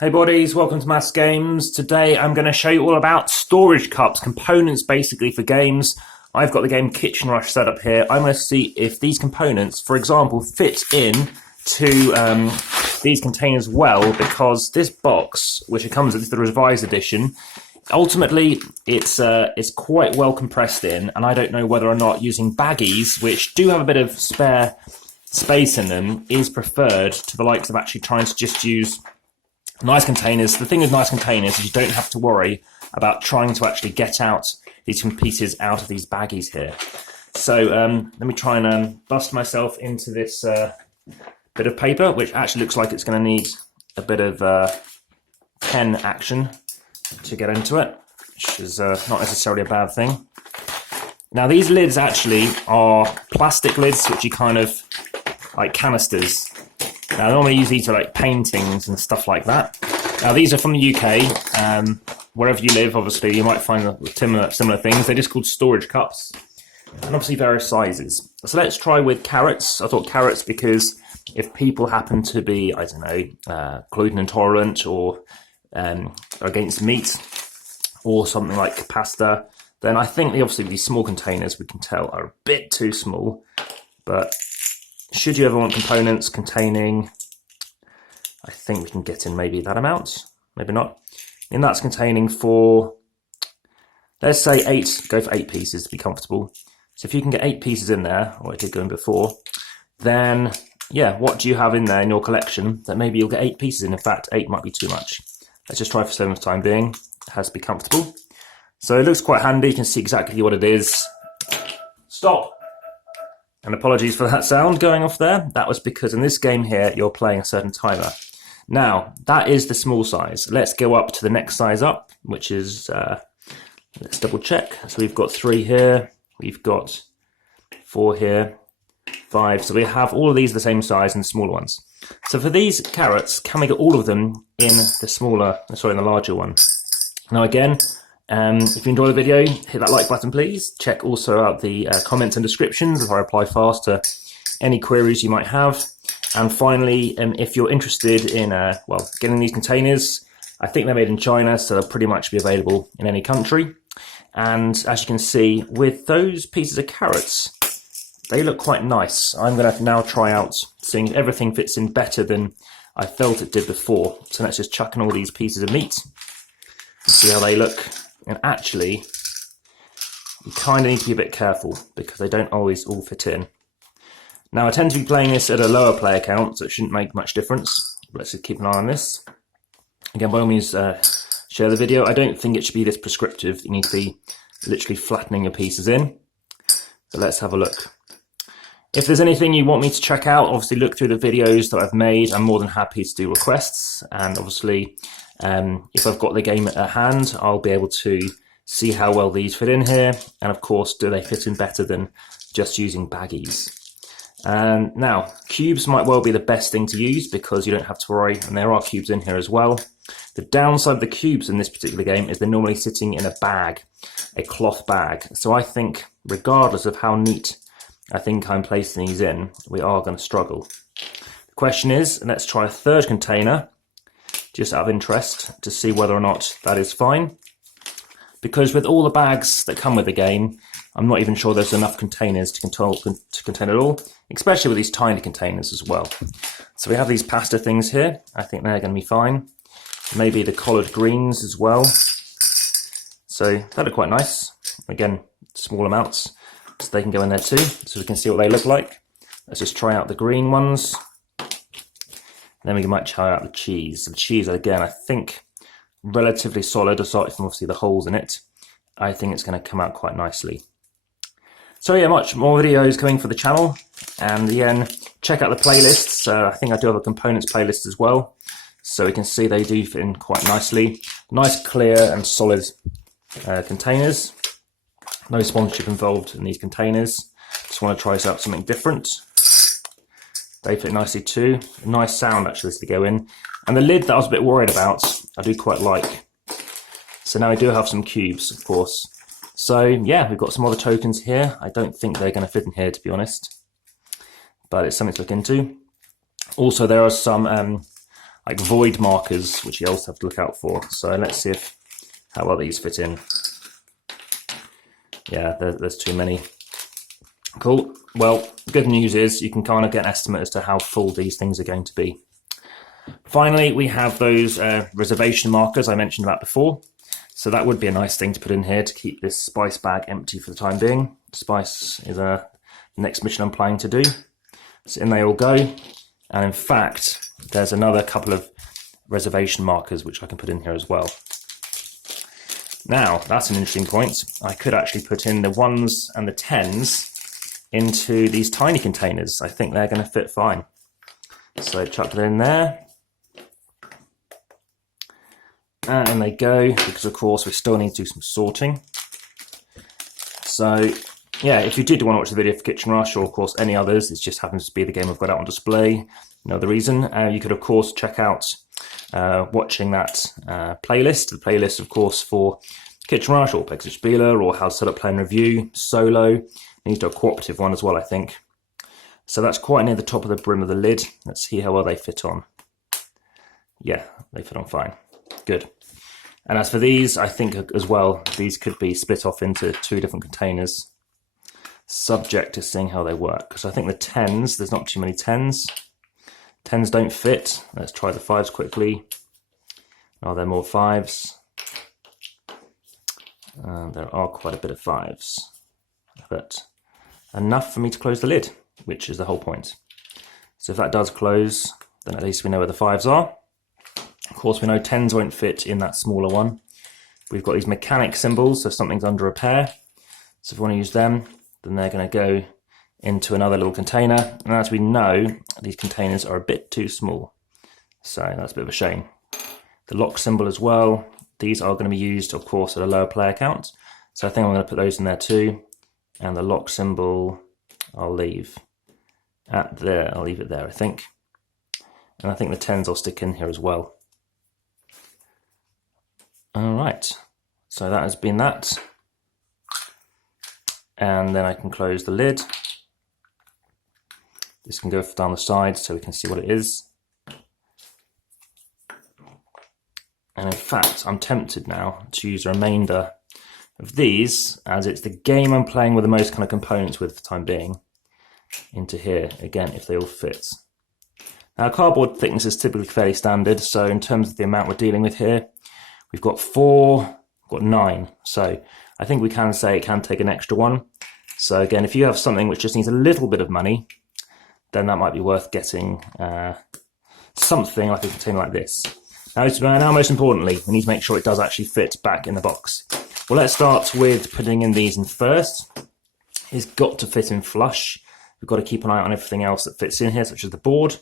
Hey buddies, welcome to Amass Games. Today I'm going to show you all about storage cups, components basically for games. I've got the game Kitchen Rush set up here. I'm going to see if these components, for example, fit in to these containers well, because this box, which it comes with, the revised edition, ultimately it's quite well compressed in, and I don't know whether or not using baggies, which do have a bit of spare space in them, is preferred to the likes of actually trying to just use nice containers. The thing with nice containers is you don't have to worry about trying to actually get out these pieces out of these baggies here. So let me try and bust myself into this bit of paper, which actually looks like it's going to need a bit of pen action to get into it, which is not necessarily a bad thing. Now these lids actually are plastic lids, which you kind of like canisters. Now, I normally use these for like paintings and stuff like that. Now, these are from the UK. Wherever you live, obviously, you might find similar things. They're just called storage cups, and obviously various sizes. So let's try with carrots. I thought carrots because if people happen to be, I don't know, gluten intolerant or against meat or something like pasta, then I think obviously these small containers we can tell are a bit too small, but should you ever want components containing, I think we can get in maybe that amount, maybe not. And that's containing for, let's say 8, go for 8 pieces to be comfortable. So if you can get 8 pieces in there, or I did go in before, then yeah, what do you have in there in your collection that maybe you'll get 8 pieces in? In fact, 8 might be too much. Let's just try for the time being. It has to be comfortable. So it looks quite handy, you can see exactly what it is. Stop! And apologies for that sound going off there. That was because in this game here, you're playing a certain timer. Now, that is the small size. Let's go up to the next size up, which is, let's double check. So we've got 3 here, we've got 4 here, 5. So we have all of these the same size and smaller ones. So for these carrots, can we get all of them in the larger one? Now again, if you enjoy the video, hit that like button please. Check also out the comments and descriptions as I reply fast to any queries you might have. And finally, if you're interested in getting these containers, I think they're made in China, so they'll pretty much be available in any country. And as you can see, with those pieces of carrots, they look quite nice. I'm going to now try out seeing if everything fits in better than I felt it did before. So let's just chuck in all these pieces of meat and see how they look. And actually, you kind of need to be a bit careful because they don't always all fit in. Now, I tend to be playing this at a lower player count, so it shouldn't make much difference. Let's just keep an eye on this. Again, by all means, share the video. I don't think it should be this prescriptive. You need to be literally flattening your pieces in. So let's have a look. If there's anything you want me to check out, obviously look through the videos that I've made. I'm more than happy to do requests, and obviously if I've got the game at hand, I'll be able to see how well these fit in here, and of course, do they fit in better than just using baggies. Now, cubes might well be the best thing to use because you don't have to worry, and there are cubes in here as well. The downside of the cubes in this particular game is they're normally sitting in a bag, a cloth bag. So I think, regardless of how neat I think I'm placing these in, we are going to struggle. The question is, let's try a third container, just out of interest, to see whether or not that is fine. Because with all the bags that come with the game, I'm not even sure there's enough containers to contain it all, especially with these tiny containers as well. So we have these pasta things here. I think they're going to be fine. Maybe the collard greens as well. So that are quite nice. Again, small amounts, so they can go in there too, so we can see what they look like. Let's just try out the green ones. Then we might try out the cheese. The cheese, again, I think relatively solid, aside from obviously the holes in it. I think it's going to come out quite nicely. So yeah, much more videos coming for the channel. And again, check out the playlists. I think I do have a components playlist as well. So we can see they do fit in quite nicely. Nice, clear and solid containers. No sponsorship involved in these containers. Just want to try out something different. They fit nicely too. A nice sound actually to go in. And the lid that I was a bit worried about, I do quite like. So now we do have some cubes, of course. So yeah, we've got some other tokens here. I don't think they're going to fit in here, to be honest. But it's something to look into. Also, there are some like void markers, which you also have to look out for. So let's see how well these fit in. Yeah, there's too many. Cool. Well, good news is you can kind of get an estimate as to how full these things are going to be. Finally, we have those reservation markers I mentioned about before. So that would be a nice thing to put in here to keep this spice bag empty for the time being. Spice is the next mission I'm planning to do. So in they all go. And in fact, there's another couple of reservation markers which I can put in here as well. Now, that's an interesting point. I could actually put in the 1s and the 10s into these tiny containers. I think they're going to fit fine. So chuck that in there. And in they go, because of course we still need to do some sorting. So yeah, if you did want to watch the video for Kitchen Rush, or of course any others, it just happens to be the game I've got out on display, no other reason, you could of course check out watching that playlist. The playlist of course for Kitchen Rush, or Pexit Spieler, or How to Set Up, Play and Review, Solo, needs to do a cooperative one as well, I think. So that's quite near the top of the brim of the lid. Let's see how well they fit on. Yeah, they fit on fine. Good. And as for these, I think as well, these could be split off into 2 different containers, subject to seeing how they work. Because I think the 10s, there's not too many 10s. 10s don't fit. Let's try the 5s quickly. Are there more 5s? There are quite a bit of 5s. But enough for me to close the lid, which is the whole point. So if that does close, then at least we know where the 5s are. Of course, we know 10s won't fit in that smaller one. We've got these mechanic symbols, so something's under repair. So if we want to use them, then they're going to go into another little container. And as we know, these containers are a bit too small. So that's a bit of a shame. The lock symbol as well. These are going to be used, of course, at a lower player count. So I think I'm going to put those in there too. And the lock symbol, I'll leave at there. I'll leave it there, I think. And I think the 10s I'll stick in here as well. All right, so that has been that. And then I can close the lid. This can go down the side so we can see what it is. And in fact, I'm tempted now to use the remainder of these, as it's the game I'm playing with the most kind of components with for the time being, into here, again, if they all fit. Now, cardboard thickness is typically fairly standard, so in terms of the amount we're dealing with here, we've got 4, we've got 9. So I think we can say it can take an extra one. So again, if you have something which just needs a little bit of money, then that might be worth getting something like a container like this. Now, most importantly, we need to make sure it does actually fit back in the box. Well, let's start with putting in these in first. It's got to fit in flush. We've got to keep an eye on everything else that fits in here, such as the board.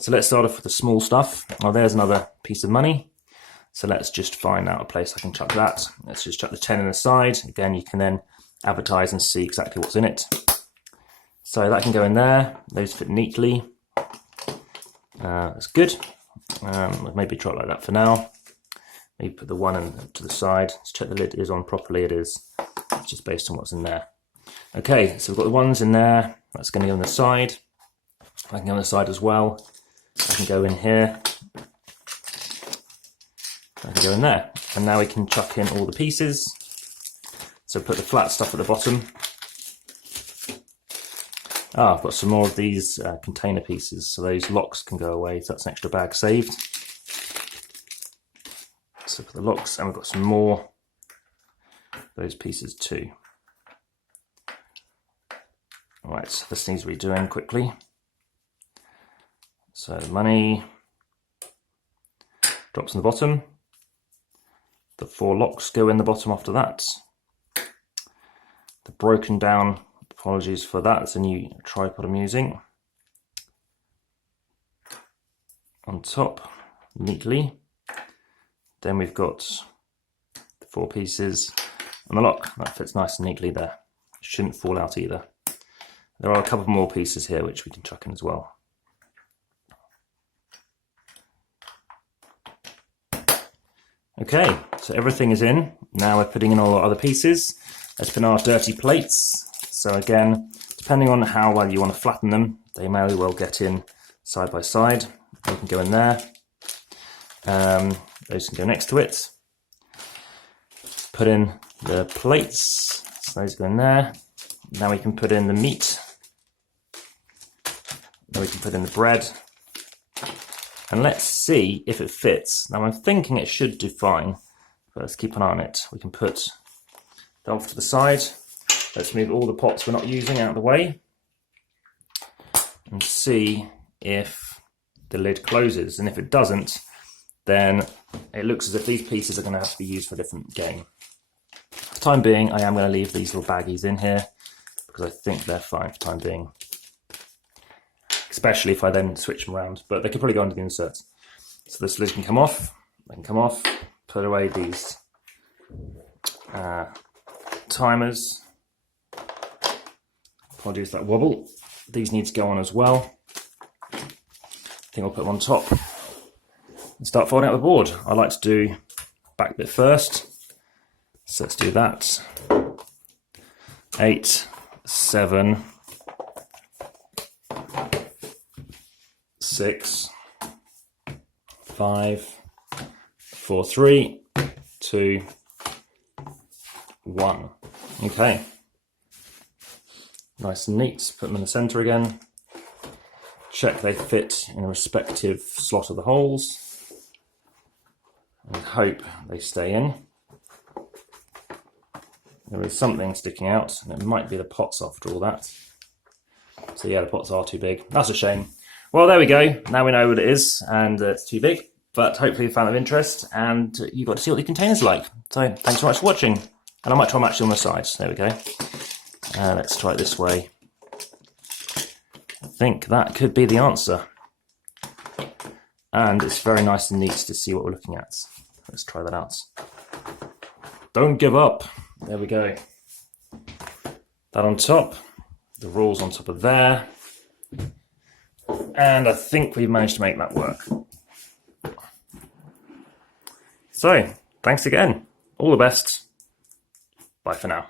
So let's start off with the small stuff. Oh, there's another piece of money. So let's just find out a place I can chuck that. Let's just chuck the 10 in the side. Again, you can then advertise and see exactly what's in it. So that can go in there. Those fit neatly. That's good. Maybe try it like that for now. Maybe put the 1 in to the side. Let's check the lid is on properly. It is. It's just based on what's in there. Okay, so we've got the 1s in there. That's going to go on the side. I can go on the side as well. I can go in here. I can go in there. And now we can chuck in all the pieces. So put the flat stuff at the bottom. I've got some more of these container pieces, so those locks can go away. So that's an extra bag saved. So for the locks, and we've got some more of those pieces too. All right, so this needs redoing quickly. So the money drops in the bottom. The 4 locks go in the bottom after that. The broken down, apologies for that, it's a new tripod I'm using. On top, neatly. Then we've got the 4 pieces and the lock. That fits nice and neatly there. Shouldn't fall out either. There are a couple more pieces here which we can chuck in as well. Okay, so everything is in. Now we're putting in all our other pieces. Let's put in our dirty plates. So again, depending on how well you want to flatten them, they may well get in side by side. They can go in there. Those can go next to it. Put in the plates, so those go in there. Now we can put in the meat. Then we can put in the bread. And let's see if it fits. Now I'm thinking it should do fine, but let's keep an eye on it. We can put that off to the side. Let's move all the pots we're not using out of the way and see if the lid closes. And if it doesn't, then it looks as if these pieces are going to have to be used for a different game. For the time being, I am going to leave these little baggies in here because I think they're fine for the time being. Especially if I then switch them around, but they could probably go under the inserts. So this lid can come off, they can come off, put away these timers. Apologies for that wobble. These need to go on as well. I think I'll put them on top and start folding out the board. I like to do back bit first, so let's do that. 8, 7, 6, 5, 4, 3, 2, 1. Okay. Nice and neat. Put them in the center again. Check they fit in a respective slot of the holes. And hope they stay in. There is something sticking out, and it might be the pots after all that. So yeah, the pots are too big. That's a shame. Well, there we go. Now we know what it is, and it's too big. But hopefully you found it of interest, and you got to see what the container's like. So thanks so much for watching. And I might try them actually on the sides. There we go. Let's try it this way. I think that could be the answer. And it's very nice and neat to see what we're looking at. Let's try that out. Don't give up. There we go. That on top. The rules on top of there. And I think we've managed to make that work. So, thanks again. All the best. Bye for now.